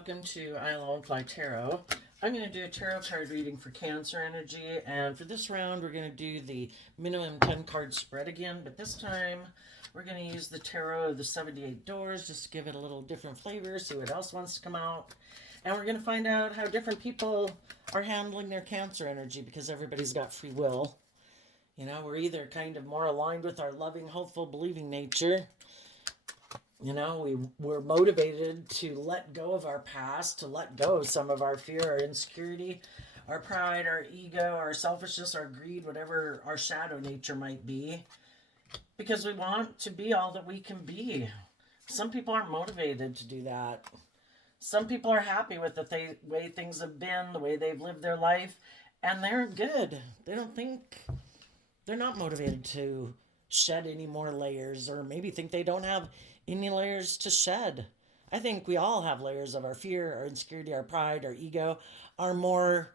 welcome to I Alone Fly Tarot. I'm going to do a tarot card reading for Cancer energy, and for this round we're going to do the minimum 10 card spread again, but this time we're going to use the Tarot of the 78 Doors just to give it a little different flavor, see what else wants to come out. And we're going to find out how different people are handling their Cancer energy, because everybody's got free will. You know, we're either kind of more aligned with our loving, hopeful, believing nature. You know, we're motivated to let go of our past, to let go of some of our fear, our insecurity, our pride, our ego, our selfishness, our greed, whatever our shadow nature might be, because we want to be all that we can be. Some people aren't motivated to do that. Some people are happy with the way things have been, the way they've lived their life, and they're good. They're not motivated to shed any more layers, or maybe think they don't have any layers to shed. I think we all have layers of our fear, our insecurity, our pride, our ego, our more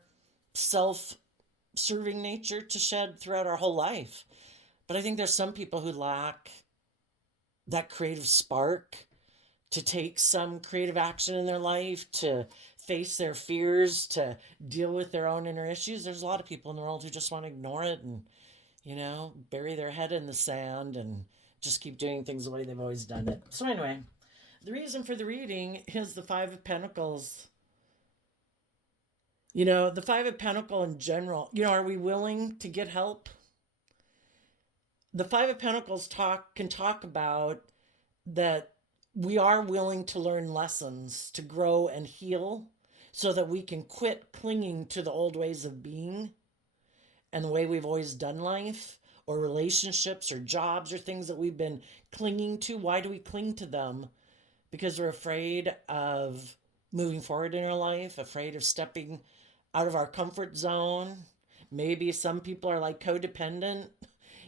self-serving nature to shed throughout our whole life. But I think there's some people who lack that creative spark to take some creative action in their life, to face their fears, to deal with their own inner issues. There's a lot of people in the world who just want to ignore it and, you know, bury their head in the sand and just keep doing things the way they've always done it. So anyway, the reason for the reading is the Five of Pentacles. You know, the Five of Pentacles in general, you know, are we willing to get help? The Five of Pentacles can talk about that we are willing to learn lessons, to grow and heal, so that we can quit clinging to the old ways of being and the way we've always done life, or relationships or jobs or things that we've been clinging to. Why do we cling to them? Because we're afraid of moving forward in our life, afraid of stepping out of our comfort zone. Maybe some people are like codependent.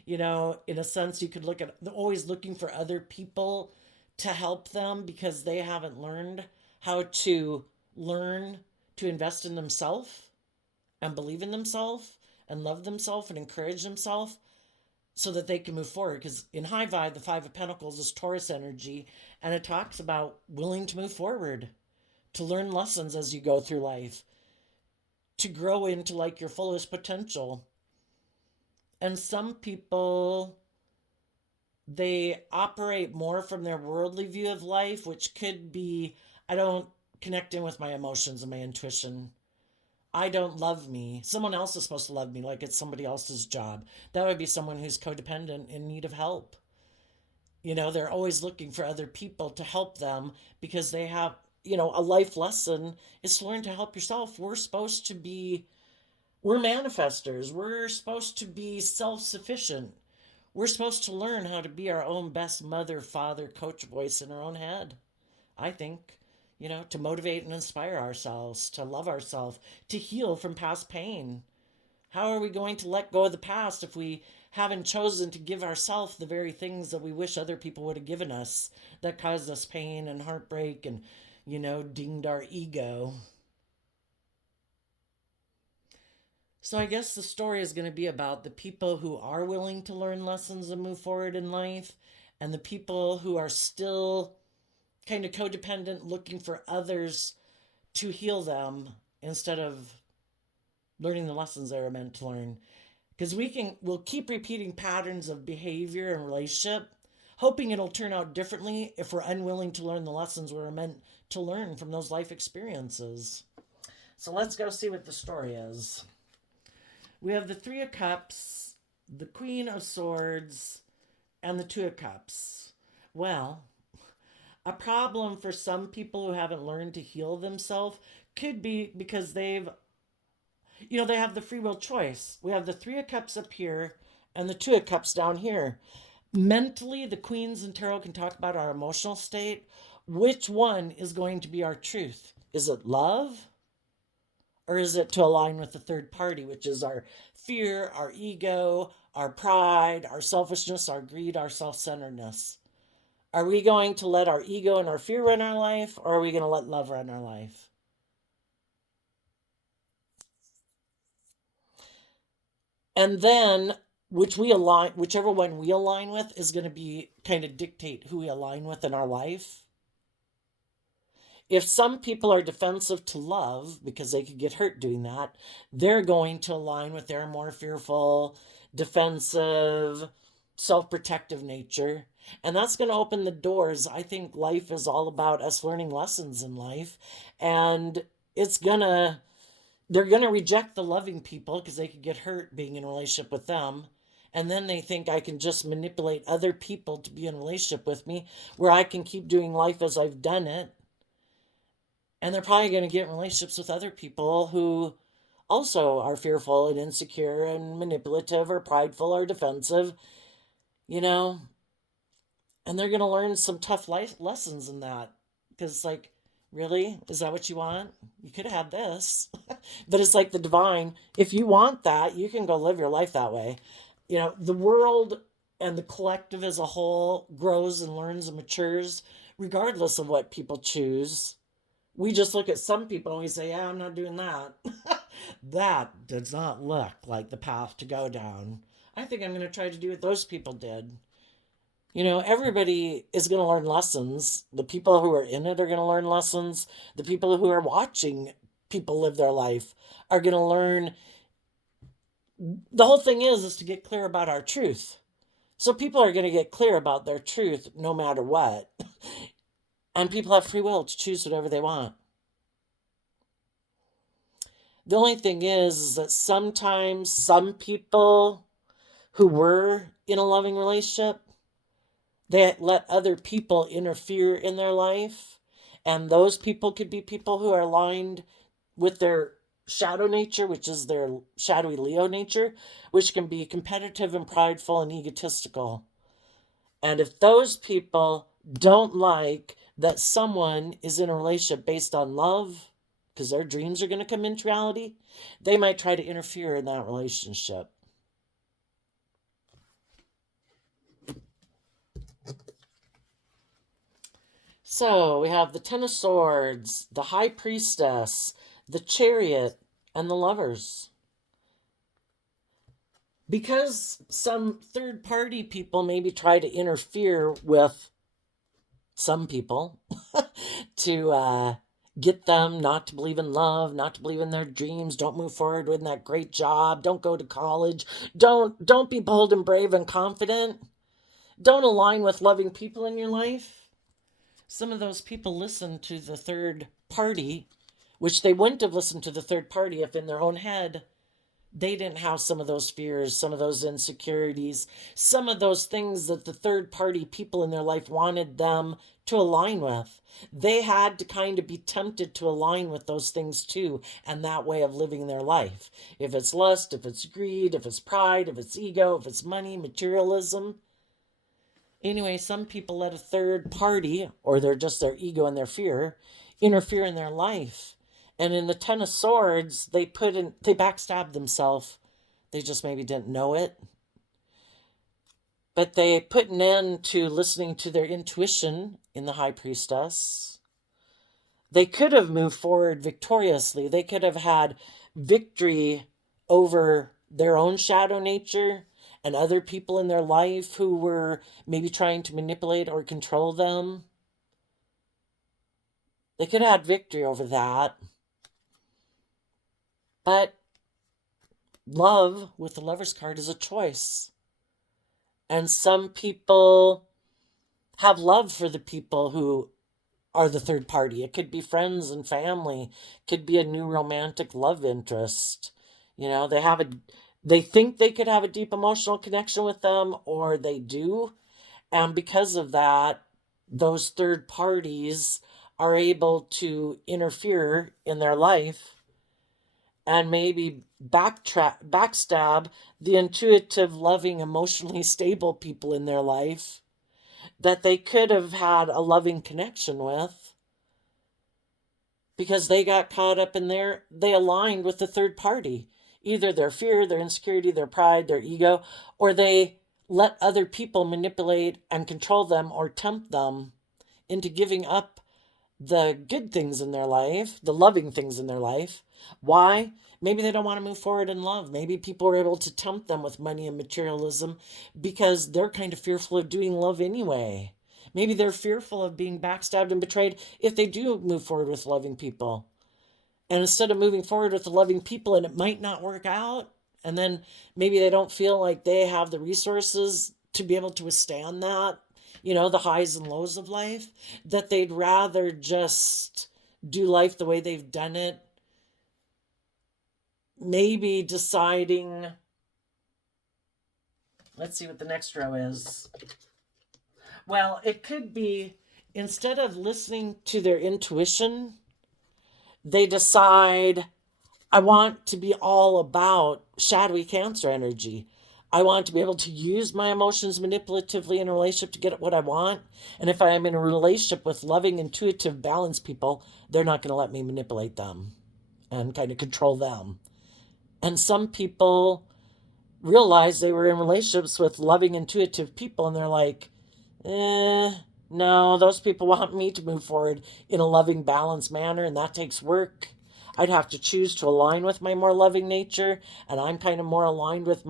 You know, in a sense, you could look at always looking for other people to help them because they haven't learned how to learn to invest in themselves and believe in themselves and love themselves and encourage themselves, so that they can move forward. Because in High Vibe, the Five of Pentacles is Taurus energy, and it talks about willing to move forward, to learn lessons as you go through life, to grow into like your fullest potential. And some people, they operate more from their worldly view of life, which could be, I don't connect in with my emotions and my intuition. I don't love me. Someone else is supposed to love me, like it's somebody else's job. That would be someone who's codependent in need of help. You know, they're always looking for other people to help them because they have, you know, a life lesson is to learn to help yourself. We're manifestors. We're supposed to be self-sufficient. We're supposed to learn how to be our own best mother, father, coach voice in our own head, I think. You know, to motivate and inspire ourselves, to love ourselves, to heal from past pain. How are we going to let go of the past if we haven't chosen to give ourselves the very things that we wish other people would have given us, that caused us pain and heartbreak and, you know, dinged our ego? So I guess the story is going to be about the people who are willing to learn lessons and move forward in life, and the people who are still kind of codependent, looking for others to heal them instead of learning the lessons they were meant to learn. Because we'll keep repeating patterns of behavior and relationship, hoping it'll turn out differently if we're unwilling to learn the lessons we were meant to learn from those life experiences. So let's go see what the story is. We have the Three of Cups, the Queen of Swords, and the Two of Cups. Well, a problem for some people who haven't learned to heal themselves could be because they have the free will choice. We have the Three of Cups up here and the Two of Cups down here. Mentally, the Queens in Tarot can talk about our emotional state. Which one is going to be our truth? Is it love? Or is it to align with the third party, which is our fear, our ego, our pride, our selfishness, our greed, our self-centeredness? Are we going to let our ego and our fear run our life, or are we going to let love run our life? And then whichever one we align with is going to be kind of dictate who we align with in our life. If some people are defensive to love because they could get hurt doing that, they're going to align with their more fearful, defensive, self protective nature. And that's going to open the doors. I think life is all about us learning lessons in life. And it's going to, they're going to reject the loving people because they could get hurt being in a relationship with them. And then they think I can just manipulate other people to be in a relationship with me where I can keep doing life as I've done it. And they're probably going to get in relationships with other people who also are fearful and insecure and manipulative or prideful or defensive, you know, and they're going to learn some tough life lessons in that. Because it's like, really? Is that what you want? You could have had this. But it's like the divine. If you want that, you can go live your life that way. You know, the world and the collective as a whole grows and learns and matures regardless of what people choose. We just look at some people and we say, yeah, I'm not doing that. That does not look like the path to go down. I think I'm going to try to do what those people did. You know, everybody is going to learn lessons. The people who are in it are going to learn lessons. The people who are watching people live their life are going to learn. The whole thing is to get clear about our truth. So people are going to get clear about their truth no matter what. And people have free will to choose whatever they want. The only thing is that sometimes some people who were in a loving relationship, they let other people interfere in their life. And those people could be people who are aligned with their shadow nature, which is their shadowy Leo nature, which can be competitive and prideful and egotistical. And if those people don't like that someone is in a relationship based on love, because their dreams are going to come into reality, they might try to interfere in that relationship. So we have the Ten of Swords, the High Priestess, the Chariot, and the Lovers. Because some third party people maybe try to interfere with some people to get them not to believe in love, not to believe in their dreams, don't move forward with that great job, don't go to college, don't be bold and brave and confident, don't align with loving people in your life. Some of those people listen to the third party, which they wouldn't have listened to the third party if in their own head they didn't have some of those fears, some of those insecurities, some of those things that the third party people in their life wanted them to align with. They had to kind of be tempted to align with those things too, and that way of living their life. If it's lust, if it's greed, if it's pride, if it's ego, if it's money, materialism. Anyway, some people let a third party, or they're just their ego and their fear, interfere in their life. And in the Ten of Swords, they backstabbed themselves. They just maybe didn't know it. But they put an end to listening to their intuition in the High Priestess. They could have moved forward victoriously. They could have had victory over their own shadow nature and other people in their life who were maybe trying to manipulate or control them. They could have had victory over that. But love with the Lover's card is a choice. And some people have love for the people who are the third party. It could be friends and family. It could be a new romantic love interest. You know, they think they could have a deep emotional connection with them, or they do. And because of that, those third parties are able to interfere in their life and maybe backstab the intuitive, loving, emotionally stable people in their life that they could have had a loving connection with, because they got caught up in they aligned with the third party. Either their fear, their insecurity, their pride, their ego, or they let other people manipulate and control them or tempt them into giving up the good things in their life, the loving things in their life. Why? Maybe they don't want to move forward in love. Maybe people are able to tempt them with money and materialism because they're kind of fearful of doing love anyway. Maybe they're fearful of being backstabbed and betrayed if they do move forward with loving people. And instead of moving forward with the loving people and it might not work out, and then maybe they don't feel like they have the resources to be able to withstand that, the highs and lows of life, that they'd rather just do life the way they've done it. Maybe deciding, let's see what the next row is. Well, it could be instead of listening to their intuition, they decide, I want to be all about shadowy Cancer energy. I want to be able to use my emotions manipulatively in a relationship to get what I want. And if I'm in a relationship with loving, intuitive, balanced people, they're not going to let me manipulate them and kind of control them. And some people realize they were in relationships with loving, intuitive people, and they're like, no, those people want me to move forward in a loving, balanced manner, and that takes work. I'd have to choose to align with my more loving nature, and I'm kind of more aligned with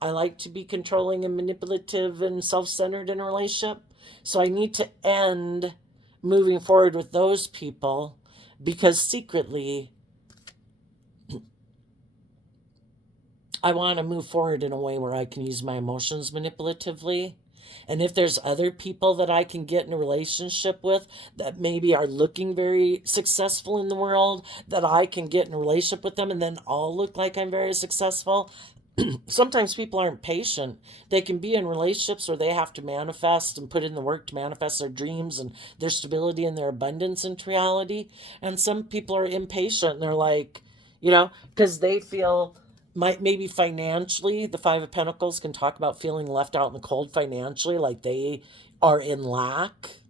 I like to be controlling and manipulative and self-centered in a relationship. So I need to end moving forward with those people because secretly I want to move forward in a way where I can use my emotions manipulatively. And if there's other people that I can get in a relationship with that maybe are looking very successful in the world, that I can get in a relationship with them and then I'll look like I'm very successful. Sometimes people aren't patient. They can be in relationships where they have to manifest and put in the work to manifest their dreams and their stability and their abundance into reality. And some people are impatient and they're like, because they feel maybe financially, the Five of Pentacles can talk about feeling left out in the cold financially, like they are in lack.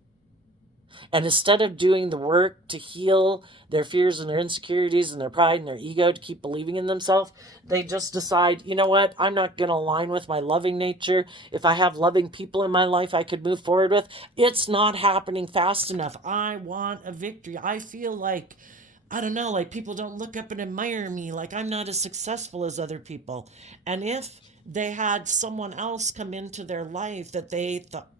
And instead of doing the work to heal their fears and their insecurities and their pride and their ego to keep believing in themselves, they just decide, you know what, I'm not going to align with my loving nature. If I have loving people in my life I could move forward with, it's not happening fast enough. I want a victory. I feel like, I don't know, like people don't look up and admire me, like I'm not as successful as other people. And if they had someone else come into their life that they thought,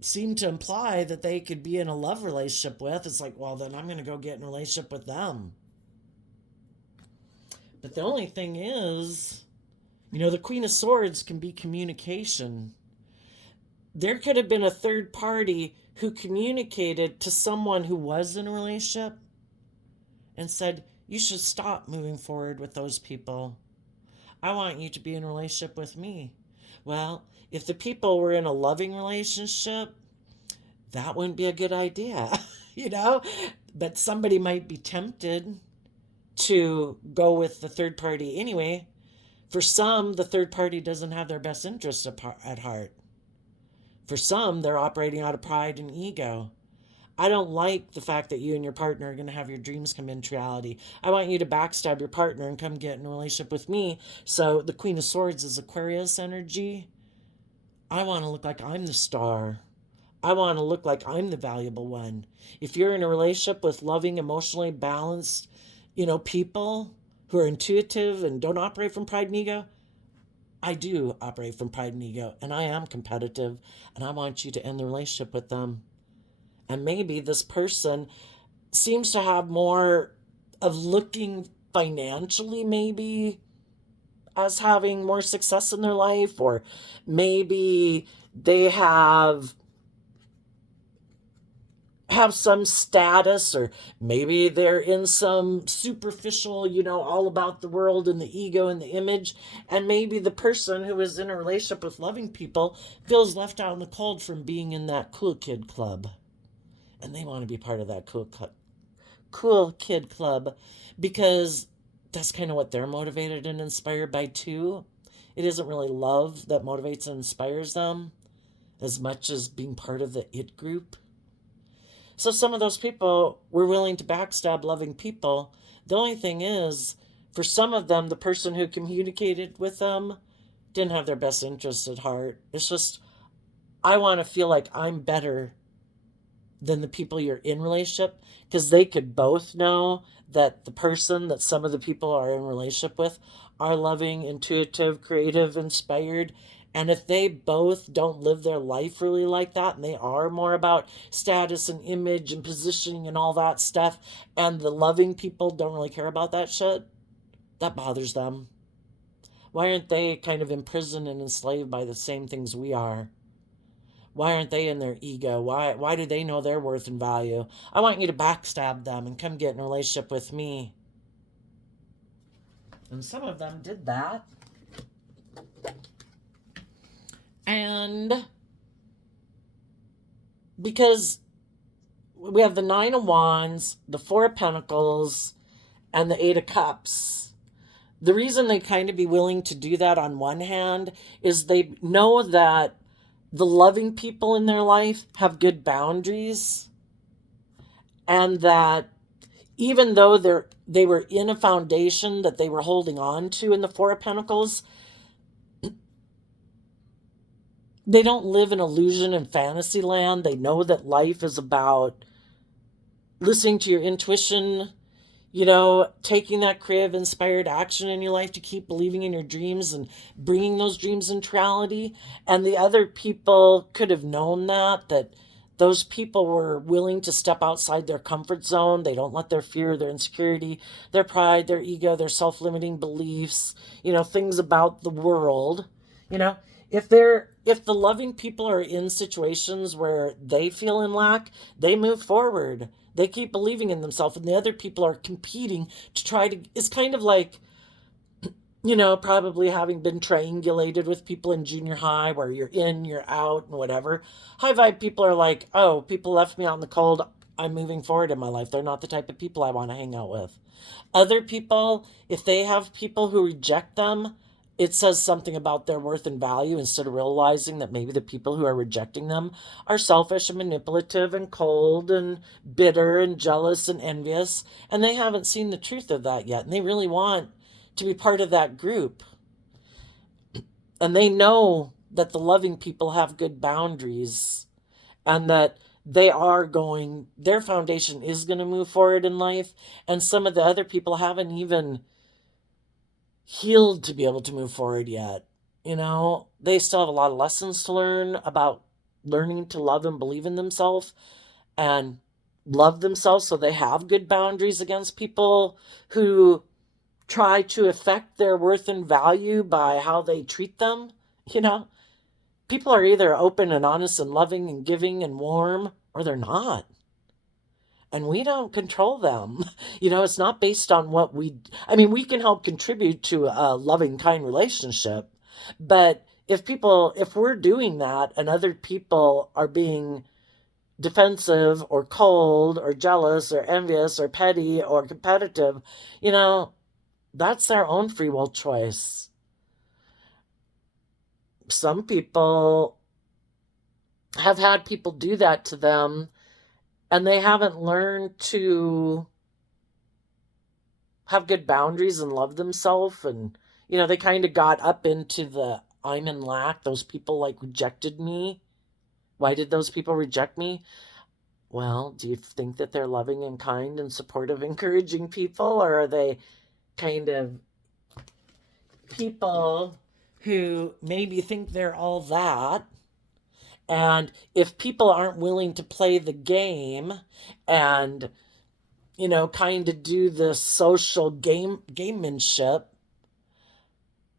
seem to imply that they could be in a love relationship with, it's like, well, then I'm going to go get in a relationship with them. But the only thing is, the Queen of Swords can be communication. There could have been a third party who communicated to someone who was in a relationship and said, you should stop moving forward with those people. I want you to be in a relationship with me. Well, if the people were in a loving relationship, that wouldn't be a good idea, But somebody might be tempted to go with the third party anyway. For some, the third party doesn't have their best interests at heart. For some, they're operating out of pride and ego. I don't like the fact that you and your partner are going to have your dreams come into reality. I want you to backstab your partner and come get in a relationship with me. So the Queen of Swords is Aquarius energy. I want to look like I'm the star. I want to look like I'm the valuable one. If you're in a relationship with loving, emotionally balanced, people who are intuitive and don't operate from pride and ego, I do operate from pride and ego, and I am competitive, and I want you to end the relationship with them. And maybe this person seems to have more of looking financially, maybe, as having more success in their life, or maybe they have some status, or maybe they're in some superficial, all about the world and the ego and the image. And maybe the person who is in a relationship with loving people feels left out in the cold from being in that cool kid club. And they want to be part of that cool kid club because that's kind of what they're motivated and inspired by too. It isn't really love that motivates and inspires them as much as being part of the it group. So some of those people were willing to backstab loving people. The only thing is, for some of them, the person who communicated with them didn't have their best interests at heart. It's just, I want to feel like I'm better than the people you're in relationship, because they could both know that the person that some of the people are in relationship with are loving, intuitive, creative, inspired, And if they both don't live their life really like that, and they are more about status and image and positioning and all that stuff, and the loving people don't really care about that shit, that bothers them. Why aren't they kind of imprisoned and enslaved by the same things we are? Why aren't they in their ego? Why do they know their worth and value? I want you to backstab them and come get in a relationship with me. And some of them did that. And because we have the Nine of Wands, the Four of Pentacles, and the Eight of Cups. The reason they kind of be willing to do that on one hand is they know that the loving people in their life have good boundaries, and that even though they were in a foundation that they were holding on to in the Four of Pentacles, they don't live in illusion and fantasy land. They know that life is about listening to your intuition, taking that creative, inspired action in your life to keep believing in your dreams and bringing those dreams into reality. And the other people could have known that those people were willing to step outside their comfort zone. They don't let their fear, their insecurity, their pride, their ego, their self-limiting beliefs, things about the world, if the loving people are in situations where they feel in lack, they move forward. They keep believing in themselves, and the other people are competing to try to. It's kind of like, probably having been triangulated with people in junior high where you're in, you're out, and whatever. High vibe people are like, oh, people left me out in the cold. I'm moving forward in my life. They're not the type of people I want to hang out with. Other people, if they have people who reject them, it says something about their worth and value instead of realizing that maybe the people who are rejecting them are selfish and manipulative and cold and bitter and jealous and envious. And they haven't seen the truth of that yet. And they really want to be part of that group. And they know that the loving people have good boundaries and that their foundation is going to move forward in life. And some of the other people haven't even healed to be able to move forward yet. They still have a lot of lessons to learn about learning to love and believe in themselves and love themselves, so they have good boundaries against people who try to affect their worth and value by how they treat them. People are either open and honest and loving and giving and warm, or they're not. And we don't control them. It's not based on what we can help contribute to a loving, kind relationship. But if we're doing that and other people are being defensive or cold or jealous or envious or petty or competitive, that's their own free will choice. Some people have had people do that to them, and they haven't learned to have good boundaries and love themselves. And, they kind of got up into the I'm in lack. Those people rejected me. Why did those people reject me? Well, do you think that they're loving and kind and supportive, encouraging people? Or are they kind of people who maybe think they're all that? And if people aren't willing to play the game and, kind of do the social gamemanship,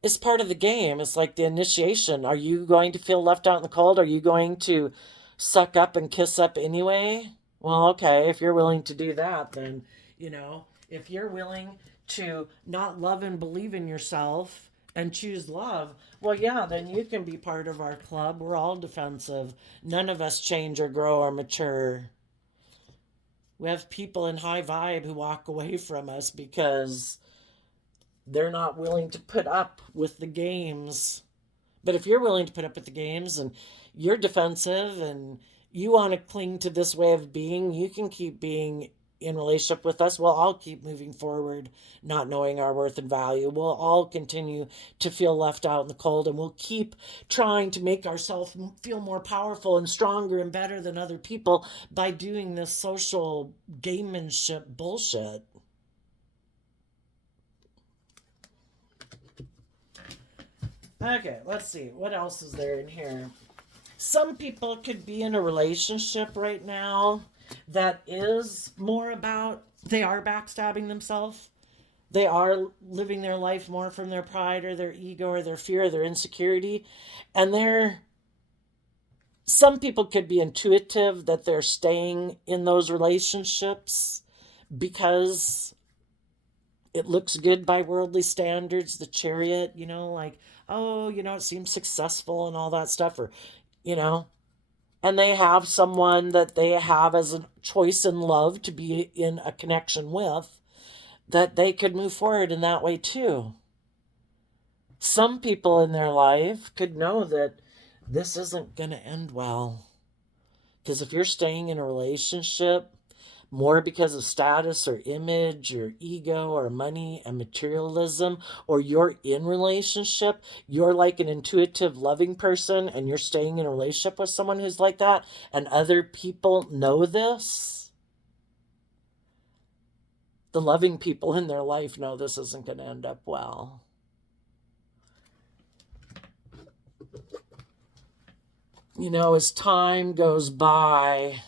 it's part of the game. It's like the initiation. Are you going to feel left out in the cold? Are you going to suck up and kiss up anyway? Well, okay, if you're willing to do that, then, if you're willing to not love and believe in yourself and choose love, well, yeah, then you can be part of our club. We're all defensive. None of us change or grow or mature. We have people in high vibe who walk away from us because they're not willing to put up with the games. But if you're willing to put up with the games and you're defensive and you want to cling to this way of being, you can keep being in relationship with us. We'll all keep moving forward, not knowing our worth and value. We'll all continue to feel left out in the cold, and we'll keep trying to make ourselves feel more powerful and stronger and better than other people by doing this social gamemanship bullshit. Okay, let's see. What else is there in here? Some people could be in a relationship right now that is more about they are backstabbing themselves. They are living their life more from their pride or their ego or their fear or their insecurity. And some people could be intuitive that they're staying in those relationships because it looks good by worldly standards, the chariot, like, oh, it seems successful and all that stuff, or, you know, and they have someone that they have as a choice in love to be in a connection with, that they could move forward in that way too. Some people in their life could know that this isn't going to end well. Because if you're staying in a relationship more because of status or image or ego or money and materialism, or you're in relationship, you're like an intuitive loving person and you're staying in a relationship with someone who's like that, and other people know this, the loving people in their life know this isn't going to end up well. As time goes by,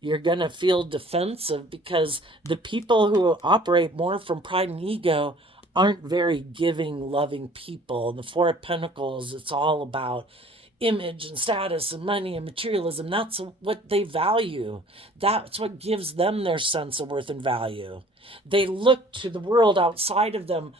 you're going to feel defensive because the people who operate more from pride and ego aren't very giving, loving people. The Four of Pentacles, it's all about image and status and money and materialism. That's what they value. That's what gives them their sense of worth and value. They look to the world outside of them.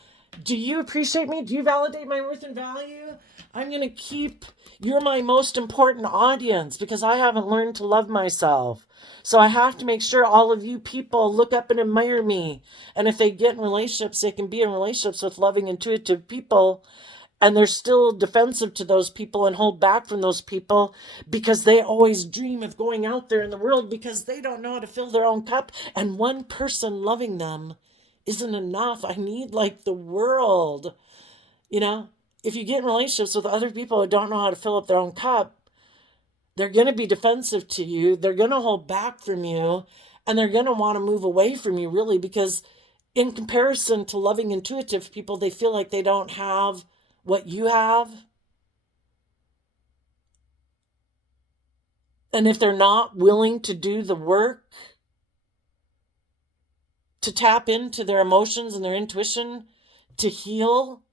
Do you appreciate me? Do you validate my worth and value? I'm going to keep, you're my most important audience because I haven't learned to love myself. So I have to make sure all of you people look up and admire me. And if they get in relationships, they can be in relationships with loving, intuitive people. And they're still defensive to those people and hold back from those people because they always dream of going out there in the world because they don't know how to fill their own cup. And one person loving them isn't enough. I need like the world. If you get in relationships with other people who don't know how to fill up their own cup, they're going to be defensive to you. They're going to hold back from you. And they're going to want to move away from you, really, because in comparison to loving, intuitive people, they feel like they don't have what you have. And if they're not willing to do the work to tap into their emotions and their intuition to heal,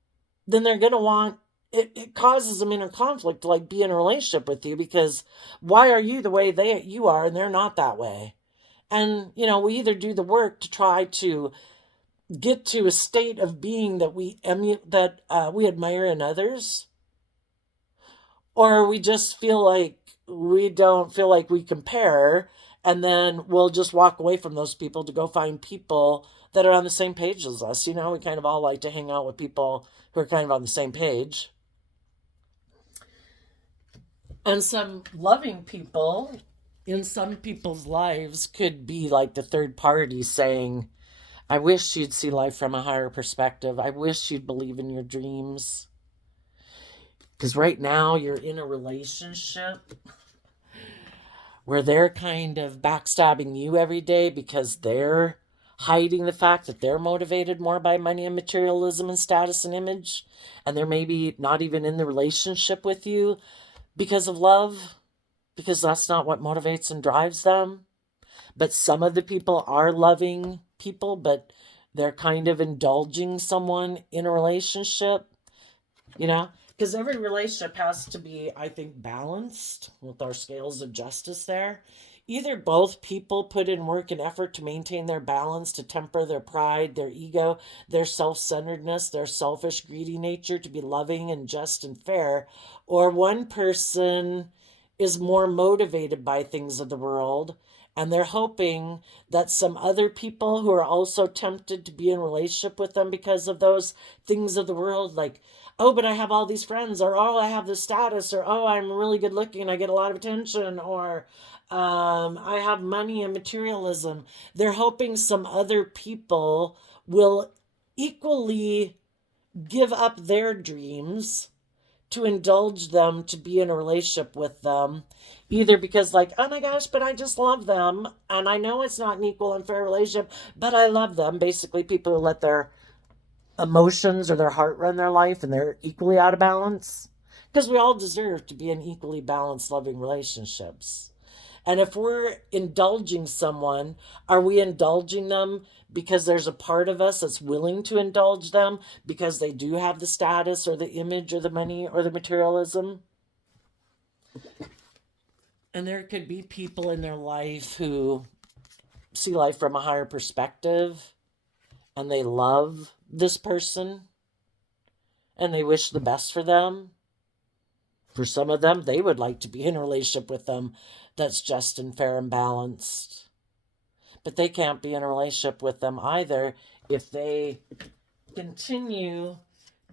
then they're going to want, it causes them inner conflict to like be in a relationship with you, because why are you the way you are and they're not that way? And, we either do the work to try to get to a state of being that we admire in others, or we just feel like we don't feel like we compare, and then we'll just walk away from those people to go find people that are on the same page as us. We kind of all like to hang out with people who are kind of on the same page. And some loving people in some people's lives could be like the third party saying, I wish you'd see life from a higher perspective. I wish you'd believe in your dreams. Because right now you're in a relationship where they're kind of backstabbing you every day because they're hiding the fact that they're motivated more by money and materialism and status and image. And they're maybe not even in the relationship with you because of love, because that's not what motivates and drives them. But some of the people are loving people, but they're kind of indulging someone in a relationship, because every relationship has to be, I think, balanced with our scales of justice there. Either both people put in work and effort to maintain their balance, to temper their pride, their ego, their self-centeredness, their selfish, greedy nature, to be loving and just and fair, or one person is more motivated by things of the world, and they're hoping that some other people who are also tempted to be in relationship with them because of those things of the world, like, oh, but I have all these friends, or oh, I have this status, or oh, I'm really good looking, I get a lot of attention, or I have money and materialism. They're hoping some other people will equally give up their dreams to indulge them, to be in a relationship with them, either because like, oh my gosh, but I just love them, and I know it's not an equal and fair relationship, but I love them. Basically, people who let their emotions or their heart run their life and they're equally out of balance. Because we all deserve to be in equally balanced, loving relationships. And if we're indulging someone, are we indulging them because there's a part of us that's willing to indulge them because they do have the status or the image or the money or the materialism? And there could be people in their life who see life from a higher perspective and they love this person and they wish the best for them. For some of them, they would like to be in a relationship with them that's just and fair and balanced. But they can't be in a relationship with them either if they continue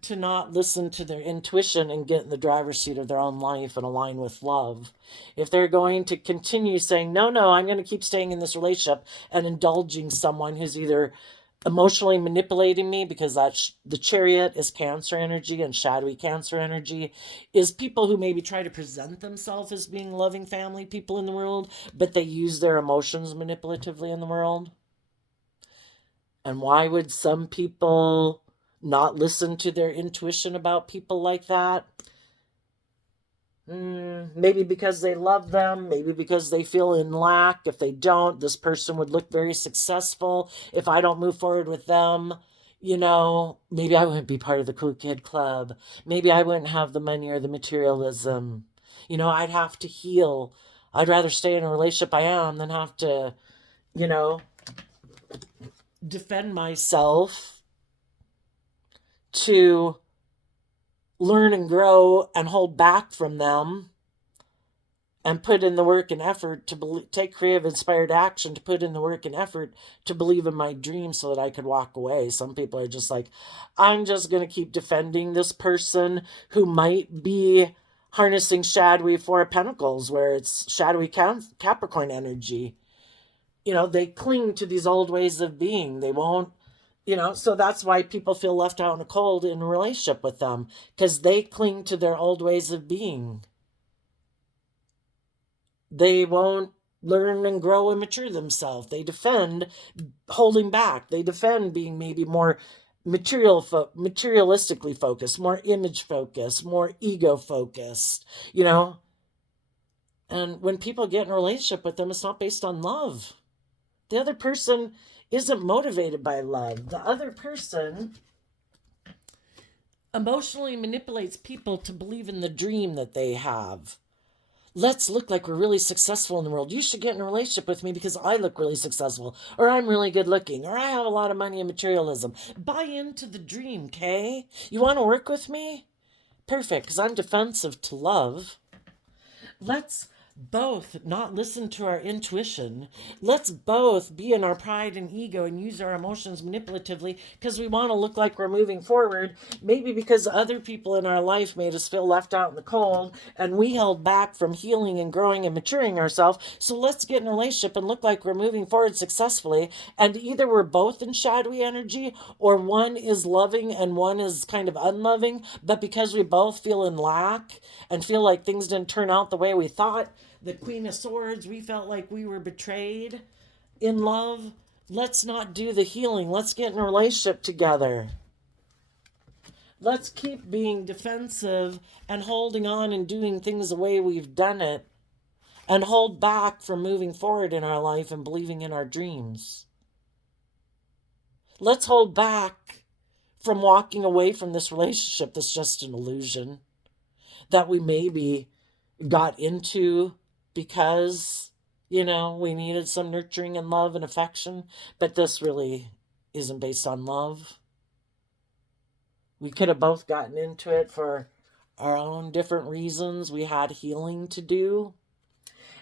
to not listen to their intuition and get in the driver's seat of their own life and align with love. If they're going to continue saying, no, I'm going to keep staying in this relationship and indulging someone who's either emotionally manipulating me, because that's the Chariot is Cancer energy and shadowy Cancer energy, is people who maybe try to present themselves as being loving family people in the world, but they use their emotions manipulatively in the world. And why would some people not listen to their intuition about people like that? Maybe because they love them, maybe because they feel in lack. If they don't, this person would look very successful. If I don't move forward with them, maybe I wouldn't be part of the cool kid club. Maybe I wouldn't have the money or the materialism. I'd have to heal. I'd rather stay in a relationship I am than have to, defend myself to learn and grow and hold back from them and put in the work and effort to take creative inspired action, to put in the work and effort to believe in my dreams so that I could walk away. Some people are just like, I'm just going to keep defending this person who might be harnessing shadowy Four of Pentacles, where it's shadowy Capricorn energy. They cling to these old ways of being. They won't, so that's why people feel left out in the cold in a relationship with them, because they cling to their old ways of being. They won't learn and grow and mature themselves. They defend holding back. They defend being maybe more materialistically focused, more image focused, more ego focused, And when people get in a relationship with them, it's not based on love. The other person isn't motivated by love. The other person emotionally manipulates people to believe in the dream that they have. Let's look like we're really successful in the world. You should get in a relationship with me because I look really successful, or I'm really good looking, or I have a lot of money and materialism. Buy into the dream, okay? You want to work with me? Perfect, because I'm defensive to love. Let's both not listen to our intuition. Let's both be in our pride and ego and use our emotions manipulatively because we want to look like we're moving forward. Maybe because other people in our life made us feel left out in the cold and we held back from healing and growing and maturing ourselves. So let's get in a relationship and look like we're moving forward successfully. And either we're both in shadowy energy or one is loving and one is kind of unloving. But because we both feel in lack and feel like things didn't turn out the way we thought, the Queen of Swords, we felt like we were betrayed in love. Let's not do the healing. Let's get in a relationship together. Let's keep being defensive and holding on and doing things the way we've done it and hold back from moving forward in our life and believing in our dreams. Let's hold back from walking away from this relationship that's just an illusion that we maybe got into because, we needed some nurturing and love and affection, but this really isn't based on love. We could have both gotten into it for our own different reasons. We had healing to do.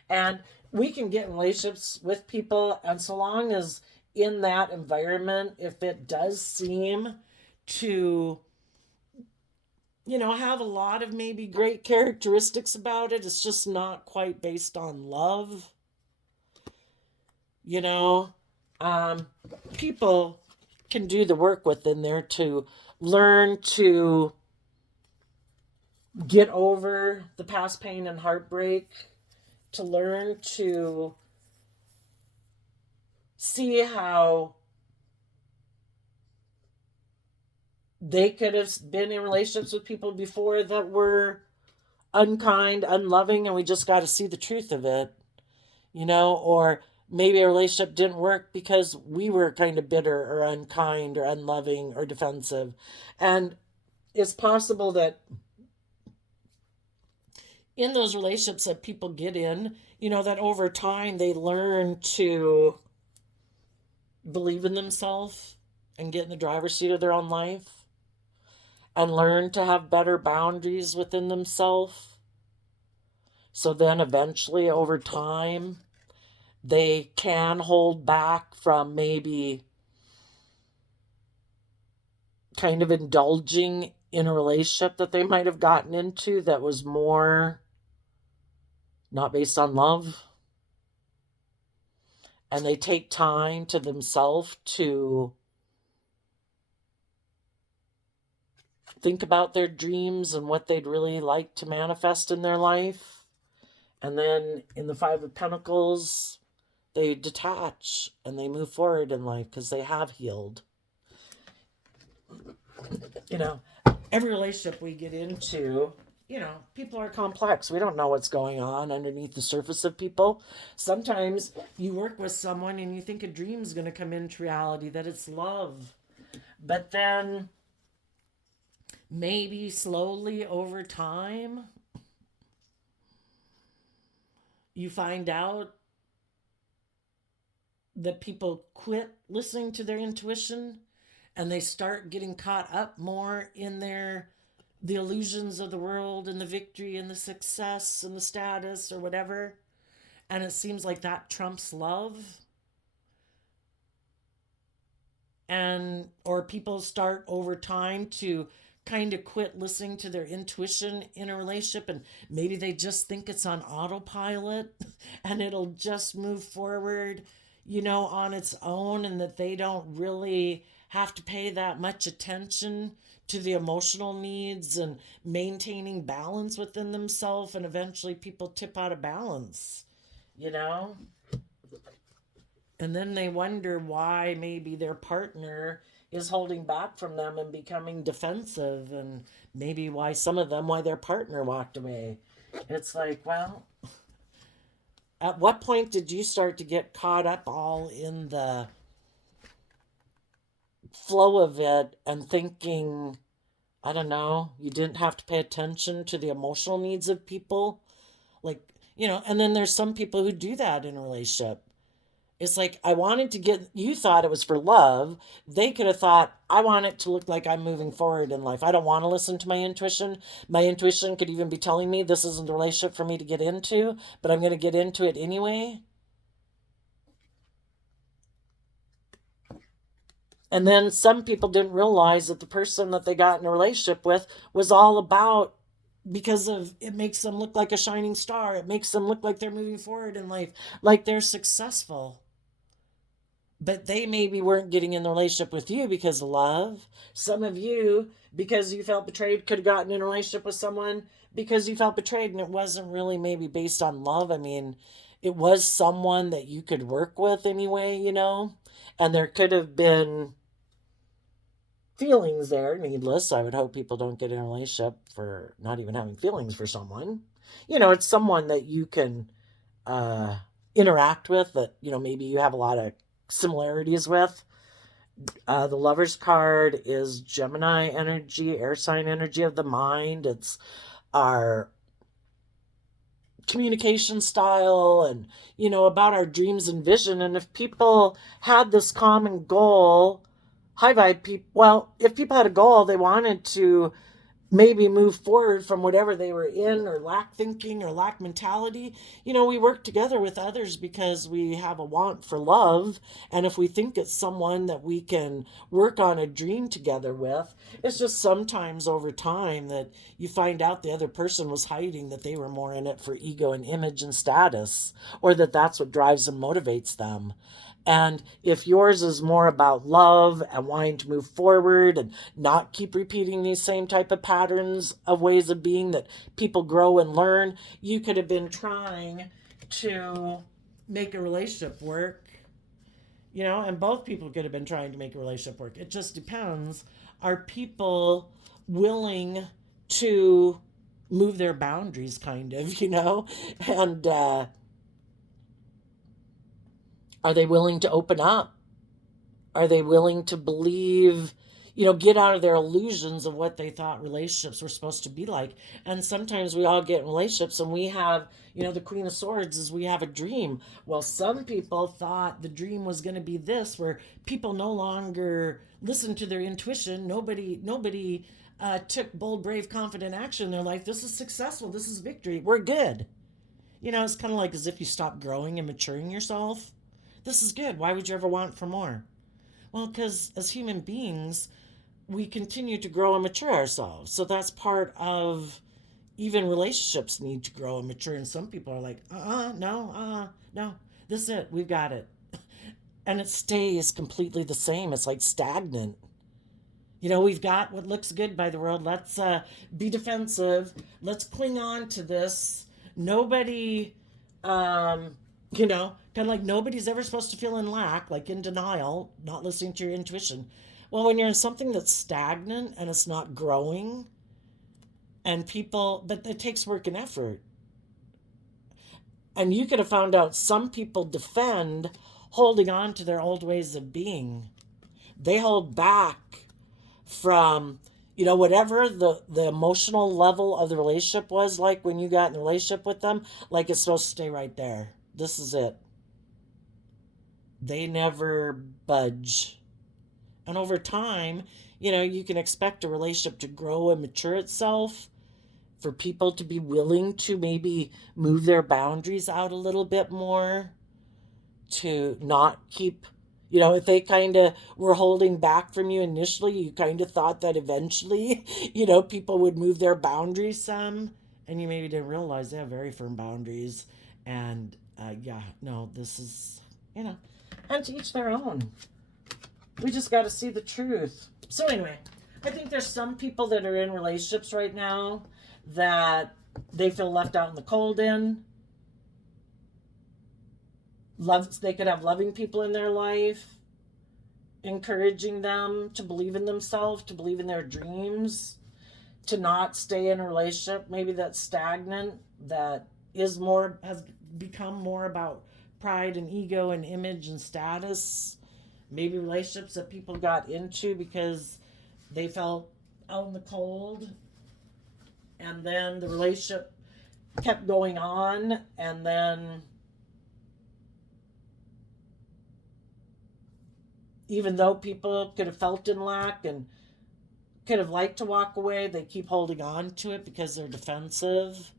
And we can get in relationships with people, and so long as in that environment, if it does seem to have a lot of maybe great characteristics about it, it's just not quite based on love. People can do the work within there to learn to get over the past pain and heartbreak, to learn to see how They could have been in relationships with people before that were unkind, unloving, and we just got to see the truth of it, or maybe a relationship didn't work because we were kind of bitter or unkind or unloving or defensive. And it's possible that in those relationships that people get in, that over time they learn to believe in themselves and get in the driver's seat of their own life and learn to have better boundaries within themselves. So then eventually over time, they can hold back from maybe kind of indulging in a relationship that they might have gotten into that was more not based on love. And they take time to themselves to think about their dreams and what they'd really like to manifest in their life. And then in the Five of Pentacles, they detach and they move forward in life because they have healed. Every relationship we get into, people are complex. We don't know what's going on underneath the surface of people. Sometimes you work with someone and you think a dream's going to come into reality, that it's love. But then maybe slowly over time, you find out that people quit listening to their intuition and they start getting caught up more in the illusions of the world and the victory and the success and the status or whatever. And it seems like that trumps love. Or people start over time to kind of quit listening to their intuition in a relationship, and maybe they just think it's on autopilot and it'll just move forward, on its own, and that they don't really have to pay that much attention to the emotional needs and maintaining balance within themselves, and eventually people tip out of balance, and then they wonder why maybe their partner is holding back from them and becoming defensive, and maybe why their partner walked away. It's like, well, at what point did you start to get caught up all in the flow of it and thinking, I don't know, you didn't have to pay attention to the emotional needs of people? Like, and then there's some people who do that in a relationship. It's like, you thought it was for love. They could have thought, I want it to look like I'm moving forward in life. I don't want to listen to my intuition. My intuition could even be telling me this isn't a relationship for me to get into, but I'm going to get into it anyway. And then some people didn't realize that the person that they got in a relationship with was all about, because of it makes them look like a shining star. It makes them look like they're moving forward in life, like they're successful. But they maybe weren't getting in the relationship with you because of love. Some of you, because you felt betrayed, could have gotten in a relationship with someone because you felt betrayed, and it wasn't really maybe based on love. I mean, it was someone that you could work with anyway, and there could have been feelings there, needless. I would hope people don't get in a relationship for not even having feelings for someone. It's someone that you can interact with, that, maybe you have a lot of similarities with. The Lover's card is Gemini energy, air sign energy of the mind. It's our communication style and, about our dreams and vision. And if people had this common goal, high vibe people, well, if people had a goal, they wanted to maybe move forward from whatever they were in, or lack thinking or lack mentality. We work together with others because we have a want for love. And if we think it's someone that we can work on a dream together with, it's just sometimes over time that you find out the other person was hiding that they were more in it for ego and image and status, or that that's what drives and motivates them. And if yours is more about love and wanting to move forward and not keep repeating these same type of patterns of ways of being that people grow and learn, you could have been trying to make a relationship work, and both people could have been trying to make a relationship work. It just depends Are people willing to move their boundaries, kind of, And are they willing to open up? Are they willing to believe, get out of their illusions of what they thought relationships were supposed to be like? And sometimes we all get in relationships and we have, the Queen of Swords is we have a dream. Well, some people thought the dream was going to be this, where people no longer listen to their intuition. Nobody took bold, brave, confident action in their life. This is successful. This is victory. We're good. It's kind of like as if you stop growing and maturing yourself. This is good. Why would you ever want for more? Well, because as human beings, we continue to grow and mature ourselves. So that's part of even relationships need to grow and mature. And some people are like, no, this is it. We've got it. And it stays completely the same. It's like stagnant. We've got what looks good by the world. Let's be defensive. Let's cling on to this. Nobody, kind of like nobody's ever supposed to feel in lack, like in denial, not listening to your intuition. Well, when you're in something that's stagnant and it's not growing, but it takes work and effort. And you could have found out some people defend holding on to their old ways of being. They hold back from, whatever the emotional level of the relationship was like when you got in the relationship with them, like it's supposed to stay right there. This is it. They never budge. And over time, you can expect a relationship to grow and mature itself, for people to be willing to maybe move their boundaries out a little bit more, to not keep, if they kind of were holding back from you initially, you kind of thought that eventually, people would move their boundaries some, and you maybe didn't realize they have very firm boundaries. And this is, and to each their own. We just got to see the truth. So anyway, I think there's some people that are in relationships right now that they feel left out in the cold in. They could have loving people in their life, encouraging them to believe in themselves, to believe in their dreams, to not stay in a relationship maybe that's stagnant, that has become more about pride and ego and image and status. Maybe relationships that people got into because they felt out in the cold, and then the relationship kept going on, and then even though people could have felt in lack and could have liked to walk away, they keep holding on to it because they're defensive.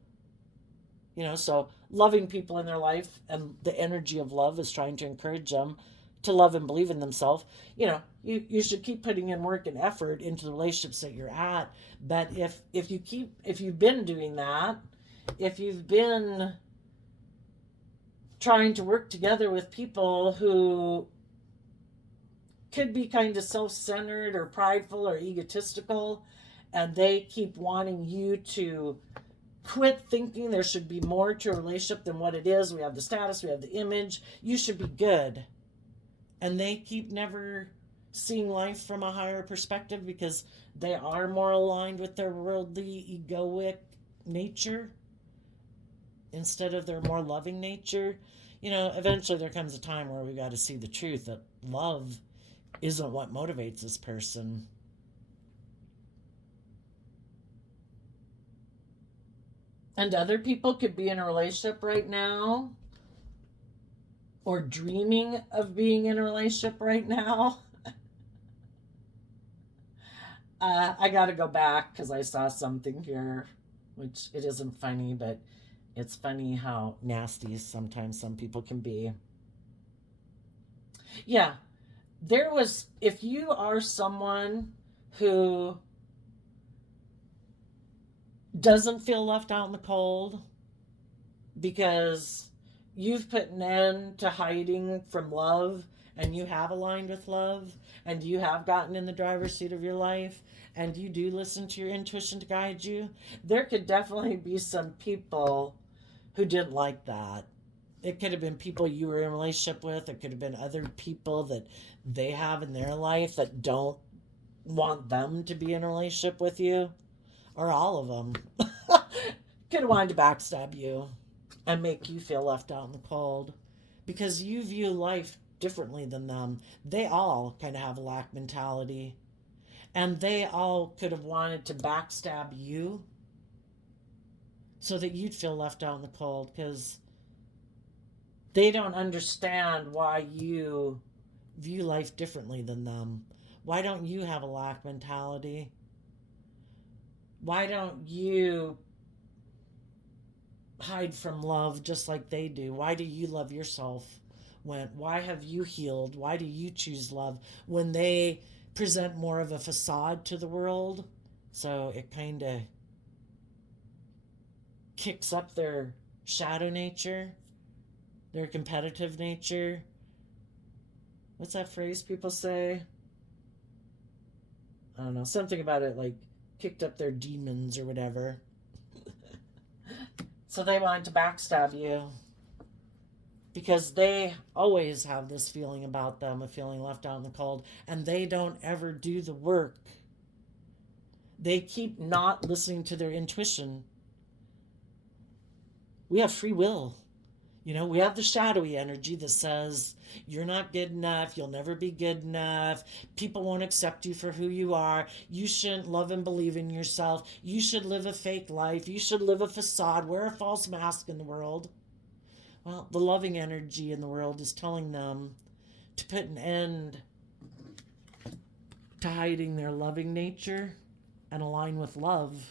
So loving people in their life and the energy of love is trying to encourage them to love and believe in themselves. You should keep putting in work and effort into the relationships that you're at. But if you've been doing that, if you've been trying to work together with people who could be kind of self-centered or prideful or egotistical, and they keep wanting you to quit thinking there should be more to a relationship than what it is. We have the status, we have the image, you should be good. And they keep never seeing life from a higher perspective because they are more aligned with their worldly, egoic nature instead of their more loving nature. Eventually there comes a time where we got to see the truth that love isn't what motivates this person. And other people could be in a relationship right now, or dreaming of being in a relationship right now. I got to go back because I saw something here, which it isn't funny, but it's funny how nasty sometimes some people can be. Yeah, if you are someone who doesn't feel left out in the cold because you've put an end to hiding from love, and you have aligned with love, and you have gotten in the driver's seat of your life, and you do listen to your intuition to guide you, there could definitely be some people who didn't like that. It could have been people you were in a relationship with. It could have been other people that they have in their life that don't want them to be in a relationship with you, or all of them. Could have wanted to backstab you and make you feel left out in the cold because you view life differently than them. They all kind of have a lack mentality, and they all could have wanted to backstab you so that you'd feel left out in the cold because they don't understand why you view life differently than them. Why don't you have a lack mentality? Why don't you hide from love just like they do? Why do you love yourself? Why have you healed? Why do you choose love when they present more of a facade to the world? So it kind of kicks up their shadow nature, their competitive nature. What's that phrase people say? I don't know. Something about it like kicked up their demons or whatever. So they wanted to backstab you because they always have this feeling about them, of feeling left out in the cold, and they don't ever do the work. They keep not listening to their intuition. We have free will. We have the shadowy energy that says, you're not good enough, you'll never be good enough, people won't accept you for who you are, you shouldn't love and believe in yourself, you should live a fake life, you should live a facade, wear a false mask in the world. Well, the loving energy in the world is telling them to put an end to hiding their loving nature and align with love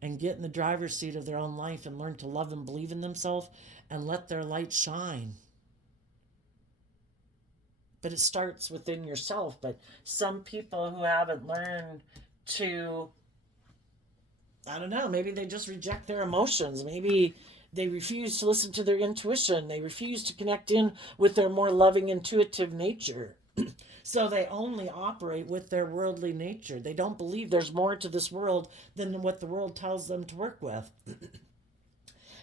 and get in the driver's seat of their own life and learn to love and believe in themselves and let their light shine. But it starts within yourself. But some people who haven't learned to, I don't know, maybe they just reject their emotions. Maybe they refuse to listen to their intuition. They refuse to connect in with their more loving, intuitive nature. So they only operate with their worldly nature. They don't believe there's more to this world than what the world tells them to work with.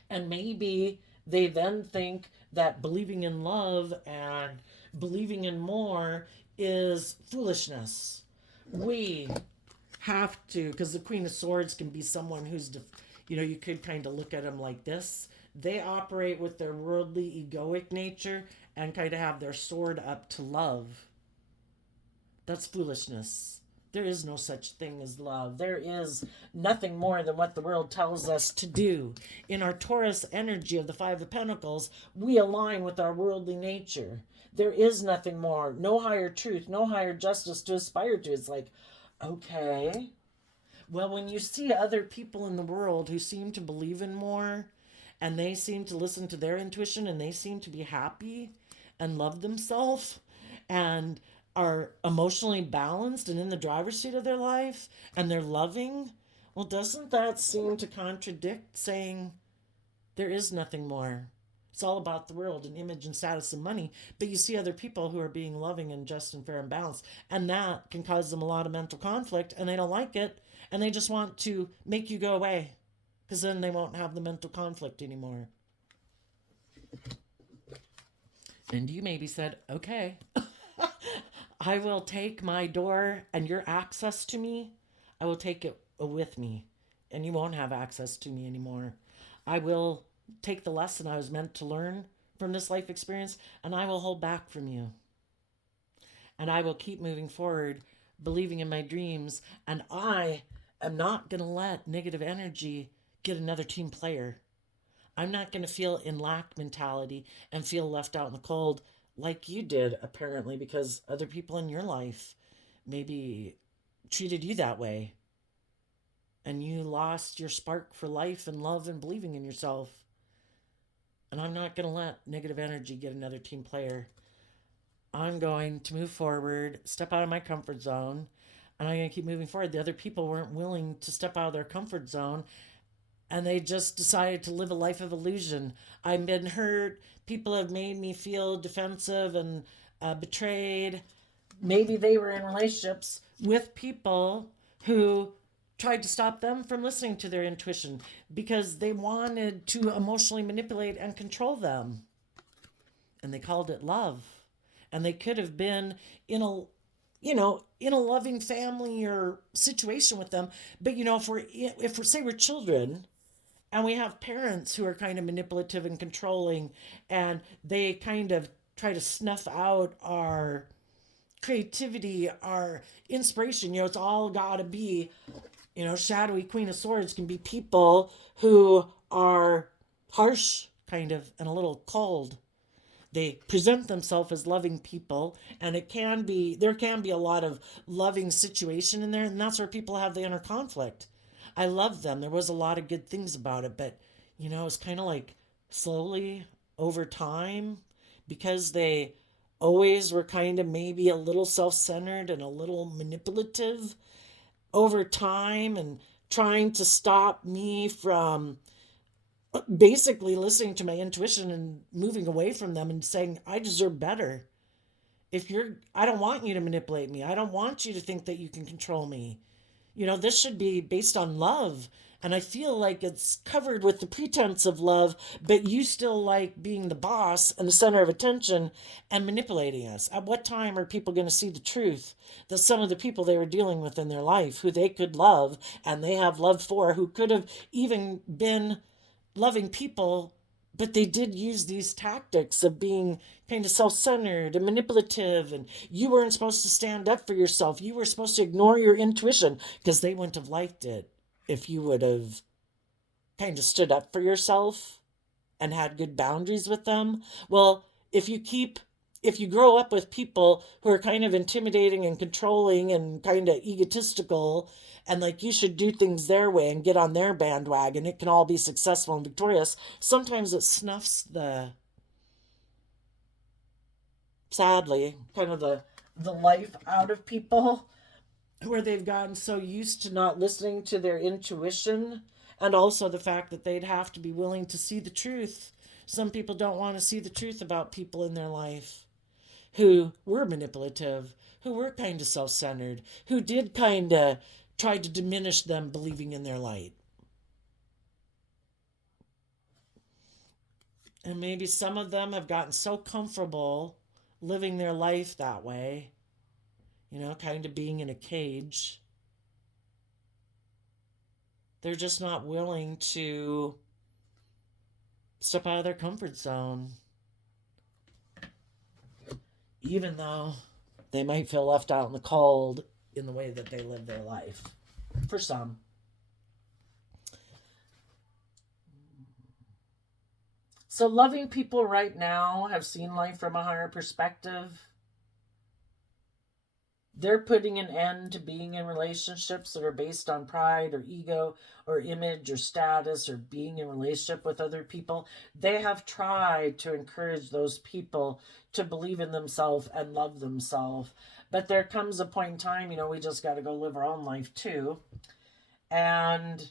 And maybe they then think that believing in love and believing in more is foolishness. We have to, because the Queen of Swords can be someone who's, you could kind of look at them like this. They operate with their worldly, egoic nature and kind of have their sword up to love. That's foolishness. There is no such thing as love. There is nothing more than what the world tells us to do. In our Taurus energy of the Five of Pentacles, we align with our worldly nature. There is nothing more. No higher truth, no higher justice to aspire to. It's like, okay. Well, when you see other people in the world who seem to believe in more, and they seem to listen to their intuition, and they seem to be happy and love themselves, and are emotionally balanced and in the driver's seat of their life, and they're loving, well, doesn't that seem to contradict saying there is nothing more? It's all about the world and image and status and money. But you see other people who are being loving and just and fair and balanced, and that can cause them a lot of mental conflict, and they don't like it, and they just want to make you go away, because then they won't have the mental conflict anymore. And you maybe said, okay, I will take my door and your access to me, I will take it with me, and you won't have access to me anymore. I will take the lesson I was meant to learn from this life experience, and I will hold back from you. And I will keep moving forward, believing in my dreams, and I am not going to let negative energy get another team player. I'm not going to feel in lack mentality and feel left out in the cold like you did, apparently, because other people in your life maybe treated you that way. And you lost your spark for life and love and believing in yourself. And I'm not going to let negative energy get another team player. I'm going to move forward, step out of my comfort zone, and I'm going to keep moving forward. The other people weren't willing to step out of their comfort zone, and they just decided to live a life of illusion. I've been hurt. People have made me feel defensive and betrayed. Maybe they were in relationships with people who tried to stop them from listening to their intuition because they wanted to emotionally manipulate and control them. And they called it love. And they could have been in a in a loving family or situation with them. But if we're say we're children and we have parents who are kind of manipulative and controlling, and they kind of try to snuff out our creativity, our inspiration. It's all got to be, shadowy Queen of Swords can be people who are harsh, kind of, and a little cold. They present themselves as loving people, and there can be a lot of loving situation in there, and that's where people have the inner conflict. I love them. There was a lot of good things about it, but it's kind of like slowly over time, because they always were kind of maybe a little self-centered and a little manipulative over time, and trying to stop me from basically listening to my intuition and moving away from them and saying I deserve better. I don't want you to manipulate me. I don't want you to think that you can control me. This should be based on love. And I feel like it's covered with the pretense of love, but you still like being the boss and the center of attention and manipulating us. At what time are people going to see the truth that some of the people they were dealing with in their life, who they could love and they have love for, who could have even been loving people, but they did use these tactics of being kind of self-centered and manipulative, and you weren't supposed to stand up for yourself. You were supposed to ignore your intuition, because they wouldn't have liked it if you would have kind of stood up for yourself and had good boundaries with them. Well, if you grow up with people who are kind of intimidating and controlling and kind of egotistical, and like you should do things their way and get on their bandwagon, it can all be successful and victorious. Sometimes it snuffs sadly, kind of the life out of people, where they've gotten so used to not listening to their intuition, and also the fact that they'd have to be willing to see the truth. Some people don't want to see the truth about people in their life who were manipulative, who were kind of self centered, who did kind of try to diminish them believing in their light. And maybe some of them have gotten so comfortable living their life that way, kind of being in a cage. They're just not willing to step out of their comfort zone, even though they might feel left out in the cold in the way that they live their life. For some. So, loving people right now have seen life from a higher perspective. They're putting an end to being in relationships that are based on pride or ego or image or status or being in relationship with other people. They have tried to encourage those people to believe in themselves and love themselves. But there comes a point in time, we just got to go live our own life too. And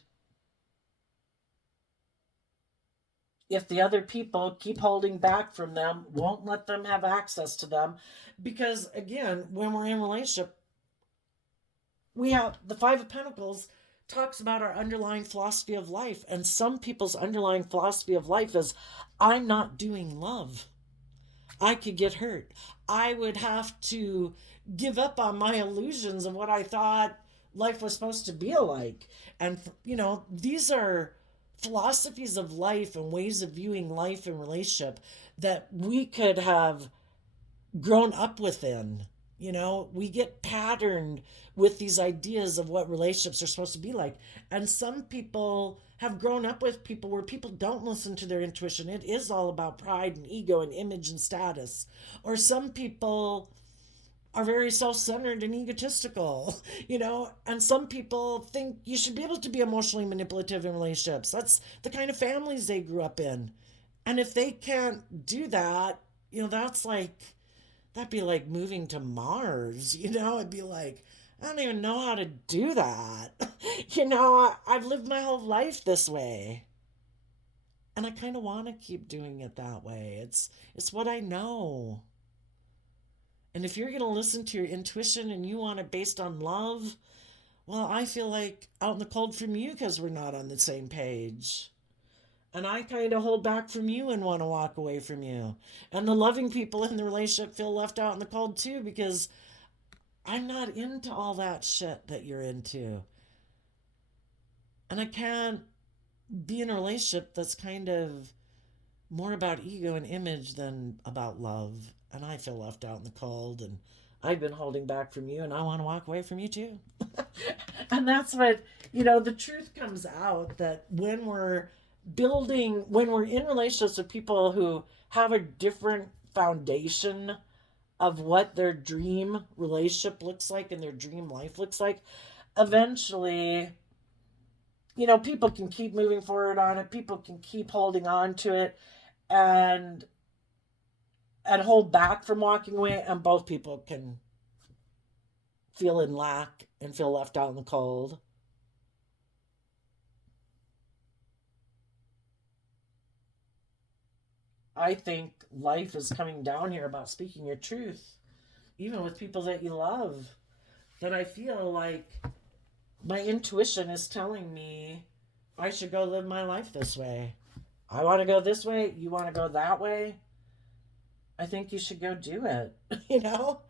if the other people keep holding back from them, won't let them have access to them, because again, when we're in a relationship, we have the Five of Pentacles talks about our underlying philosophy of life, and some people's underlying philosophy of life is, I'm not doing love. I could get hurt. I would have to give up on my illusions of what I thought life was supposed to be like. And these are philosophies of life and ways of viewing life and relationship that we could have grown up within. We get patterned with these ideas of what relationships are supposed to be like. And some people have grown up with people where people don't listen to their intuition. It is all about pride and ego and image and status. Or some people are very self-centered and egotistical, and some people think you should be able to be emotionally manipulative in relationships. That's the kind of families they grew up in. And if they can't do that, that'd be like moving to Mars, it'd be like, I don't even know how to do that. I've lived my whole life this way. And I kind of want to keep doing it that way. It's what I know. And if you're going to listen to your intuition and you want it based on love, well, I feel like out in the cold from you because we're not on the same page. And I kind of hold back from you and want to walk away from you. And the loving people in the relationship feel left out in the cold too, because I'm not into all that shit that you're into. And I can't be in a relationship that's kind of more about ego and image than about love. And I feel left out in the cold, and I've been holding back from you, and I want to walk away from you too. And that's what, the truth comes out, that when we're in relationships with people who have a different foundation of what their dream relationship looks like and their dream life looks like, eventually, people can keep moving forward on it. People can keep holding on to it and hold back from walking away, and both people can feel in lack and feel left out in the cold. I think life is coming down here about speaking your truth, even with people that you love. That I feel like my intuition is telling me I should go live my life this way. I want to go this way. You want to go that way. I think you should go do it. you know?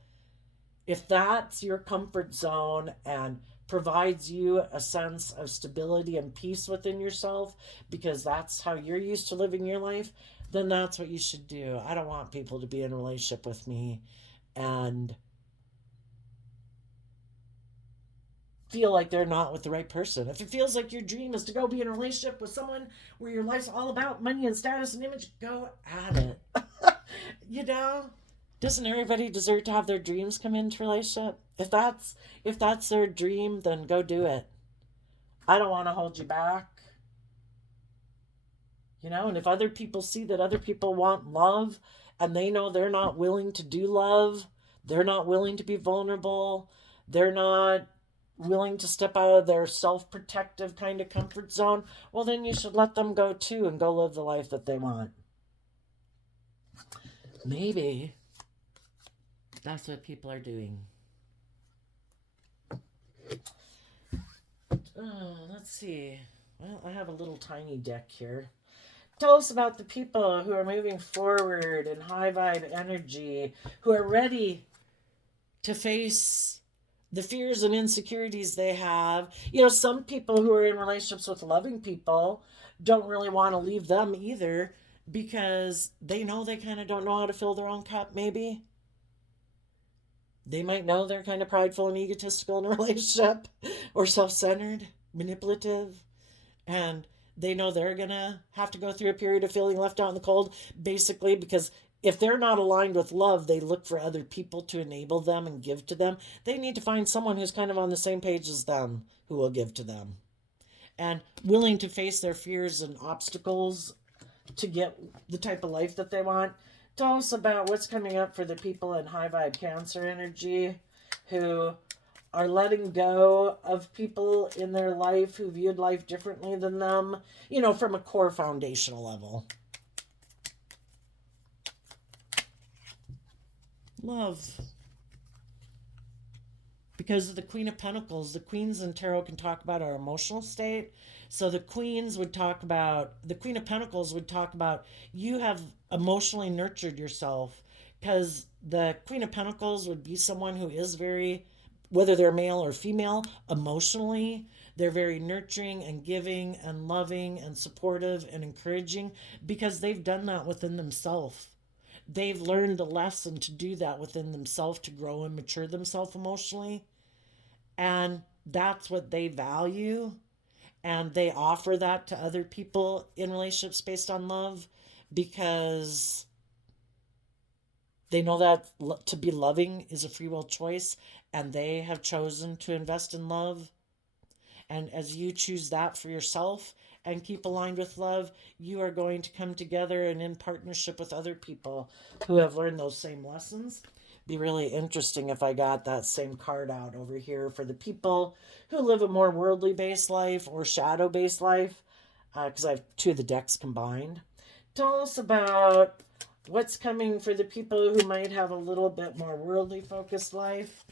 If that's your comfort zone and provides you a sense of stability and peace within yourself because that's how you're used to living your life, then that's what you should do. I don't want people to be in a relationship with me and feel like they're not with the right person. If it feels like your dream is to go be in a relationship with someone where your life's all about money and status and image, go at it. you know? Doesn't everybody deserve to have their dreams come into relationship? If that's their dream, then go do it. I don't want to hold you back. And if other people see that other people want love and they know they're not willing to do love, they're not willing to be vulnerable, they're not willing to step out of their self-protective kind of comfort zone, well, then you should let them go too and go live the life that they want. Maybe that's what people are doing. Let's see. Well, I have a little tiny deck here. Tell us about the people who are moving forward in high vibe energy, who are ready to face the fears and insecurities they have. Some people who are in relationships with loving people don't really want to leave them either because they know they kind of don't know how to fill their own cup, maybe. They might know they're kind of prideful and egotistical in a relationship or self-centered, manipulative, and they know they're going to have to go through a period of feeling left out in the cold, basically because if they're not aligned with love, they look for other people to enable them and give to them. They need to find someone who's kind of on the same page as them who will give to them and willing to face their fears and obstacles to get the type of life that they want. Tell us about what's coming up for the people in high vibe Cancer energy who are letting go of people in their life who viewed life differently than them, from a core foundational level. Love. Because of the Queen of Pentacles, the Queens in Tarot can talk about our emotional state. So the Queen of Pentacles would talk about you have emotionally nurtured yourself, because the Queen of Pentacles would be someone who is very, whether they're male or female, emotionally, they're very nurturing and giving and loving and supportive and encouraging because they've done that within themselves. They've learned the lesson to do that within themselves, to grow and mature themselves emotionally. And that's what they value. And they offer that to other people in relationships based on love because they know that to be loving is a free will choice, and they have chosen to invest in love. And as you choose that for yourself and keep aligned with love, you are going to come together and in partnership with other people who have learned those same lessons. Be really interesting if I got that same card out over here for the people who live a more worldly based life or shadow based life, because I have two of the decks combined. Tell us about what's coming for the people who might have a little bit more worldly focused life.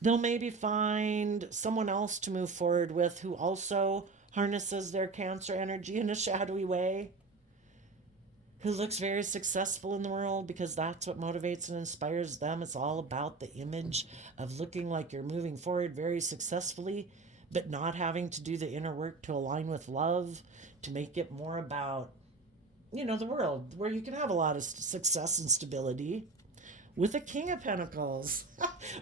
They'll maybe find someone else to move forward with who also harnesses their Cancer energy in a shadowy way. who looks very successful in the world because that's what motivates and inspires them. It's all about the image of looking like you're moving forward very successfully, but not having to do the inner work to align with love, to make it more about, the world where you can have a lot of success and stability with a King of Pentacles.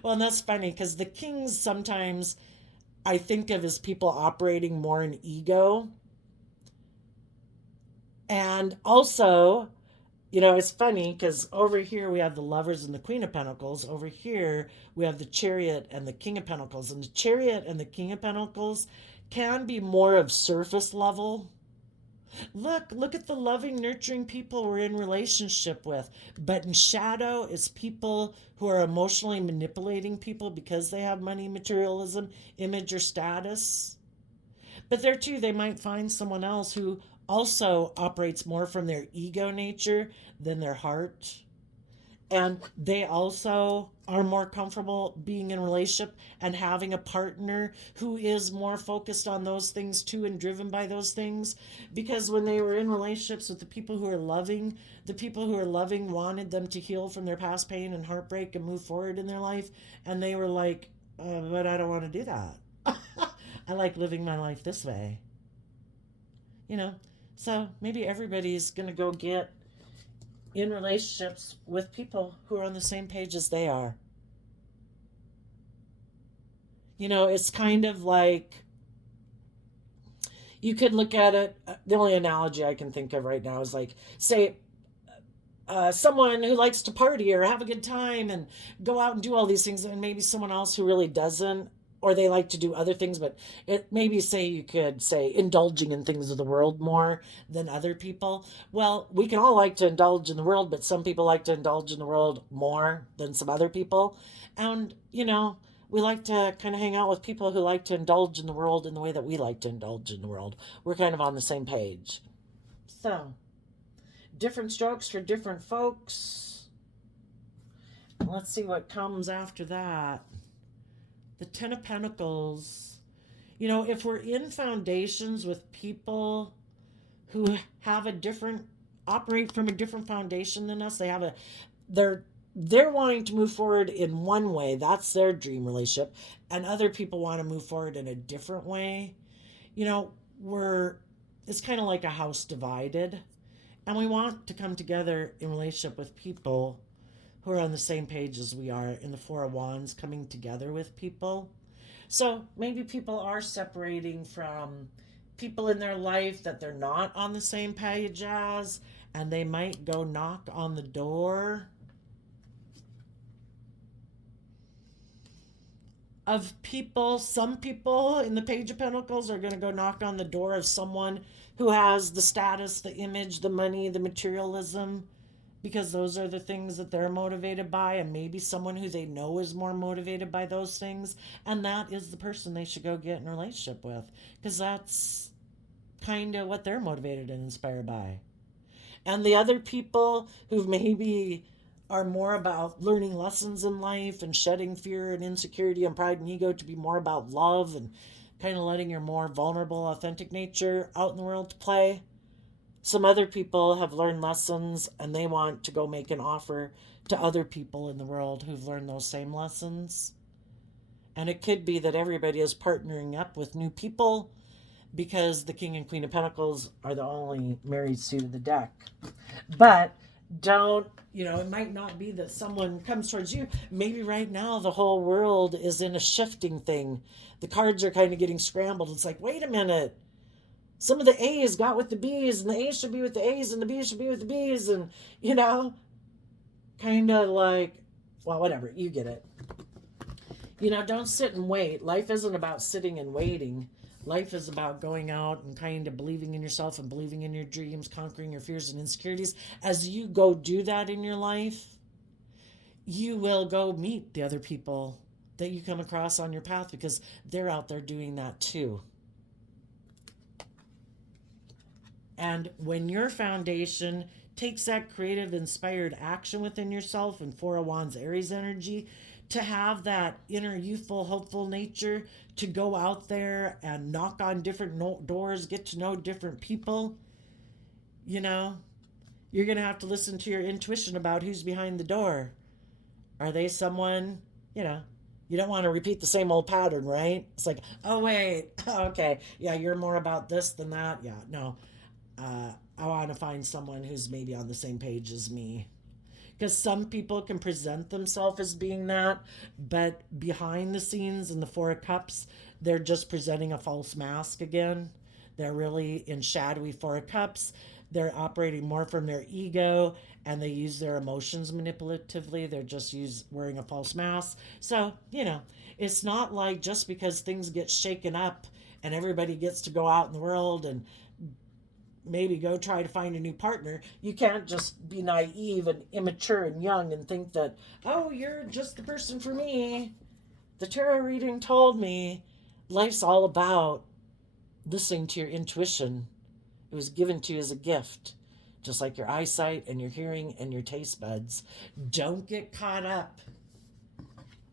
Well, and that's funny because the kings sometimes I think of as people operating more in ego. And also, it's funny because over here we have the Lovers and the Queen of Pentacles. Over here we have the Chariot and the King of Pentacles. And the Chariot and the King of Pentacles can be more of surface level. Look at the loving, nurturing people we're in relationship with. But in shadow is people who are emotionally manipulating people because they have money, materialism, image, or status. But there too, they might find someone else who also operates more from their ego nature than their heart. And they also are more comfortable being in a relationship and having a partner who is more focused on those things too and driven by those things. Because when they were in relationships with the people who are loving wanted them to heal from their past pain and heartbreak and move forward in their life. And they were like, but I don't want to do that. I like living my life this way. So maybe everybody's going to go get in relationships with people who are on the same page as they are. It's kind of like you could look at it. The only analogy I can think of right now is like, say, someone who likes to party or have a good time and go out and do all these things, and maybe someone else who really doesn't, or they like to do other things, but it maybe you could say indulging in things of the world more than other people. Well, we can all like to indulge in the world, but some people like to indulge in the world more than some other people. And, we like to kind of hang out with people who like to indulge in the world in the way that we like to indulge in the world. We're kind of on the same page. So, different strokes for different folks. Let's see what comes after that. The Ten of Pentacles. If we're in foundations with people who have operate from a different foundation than us, they're wanting to move forward in one way. That's their dream relationship. And other people want to move forward in a different way. It's kind of like a house divided. And we want to come together in relationship with people who are on the same page as we are in the Four of Wands, coming together with people. So maybe people are separating from people in their life that they're not on the same page as, and they might go knock on the door of people. Some people in the Page of Pentacles are going to go knock on the door of someone who has the status, the image, the money, the materialism, because those are the things that they're motivated by, and maybe someone who they know is more motivated by those things, and that is the person they should go get in a relationship with, because that's kind of what they're motivated and inspired by. And the other people who maybe are more about learning lessons in life and shedding fear and insecurity and pride and ego to be more about love and kind of letting your more vulnerable, authentic nature out in the world to play. Some other people have learned lessons and they want to go make an offer to other people in the world who've learned those same lessons. And it could be that everybody is partnering up with new people because the King and Queen of Pentacles are the only married suit of the deck. But it might not be that someone comes towards you. Maybe right now the whole world is in a shifting thing. The cards are kind of getting scrambled. It's like, wait a minute. Some of the A's got with the B's, and the A's should be with the A's, and the B's should be with the B's, and, kind of like, well, whatever, you get it. Don't sit and wait. Life isn't about sitting and waiting. Life is about going out and kind of believing in yourself and believing in your dreams, conquering your fears and insecurities. As you go do that in your life, you will go meet the other people that you come across on your path because they're out there doing that too. And when your foundation takes that creative, inspired action within yourself and Four of Wands, Aries energy, to have that inner youthful, hopeful nature to go out there and knock on different doors, get to know different people, You're going to have to listen to your intuition about who's behind the door. Are they someone, you know, you don't want to repeat the same old pattern, right? It's like, oh, wait, okay, yeah, you're more about this than that. Yeah, no, I want to find someone who's maybe on the same page as me. Because some people can present themselves as being that, but behind the scenes in the Four of Cups, they're just presenting a false mask again. They're really in shadowy Four of Cups. They're operating more from their ego, and they use their emotions manipulatively. They're just wearing a false mask. So, it's not like just because things get shaken up and everybody gets to go out in the world and maybe go try to find a new partner, you can't just be naive and immature and young and think that, oh, you're just the person for me. The tarot reading told me life's all about listening to your intuition. It was given to you as a gift, just like your eyesight and your hearing and your taste buds. Don't get caught up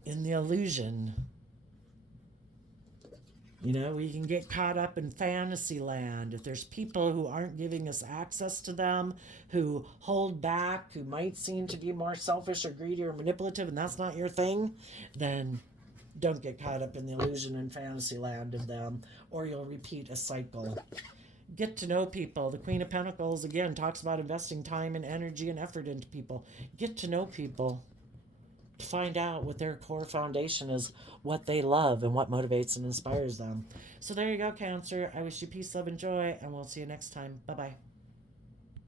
in the illusion. We can get caught up in fantasy land. If there's people who aren't giving us access to them, who hold back, who might seem to be more selfish or greedy or manipulative, and that's not your thing, then don't get caught up in the illusion and fantasy land of them, or you'll repeat a cycle. Get to know people. The Queen of Pentacles, again, talks about investing time and energy and effort into people. Get to know people. To find out what their core foundation is, what they love, and what motivates and inspires them. So there you go, Cancer. I wish you peace, love, and joy, and we'll see you next time. Bye-bye.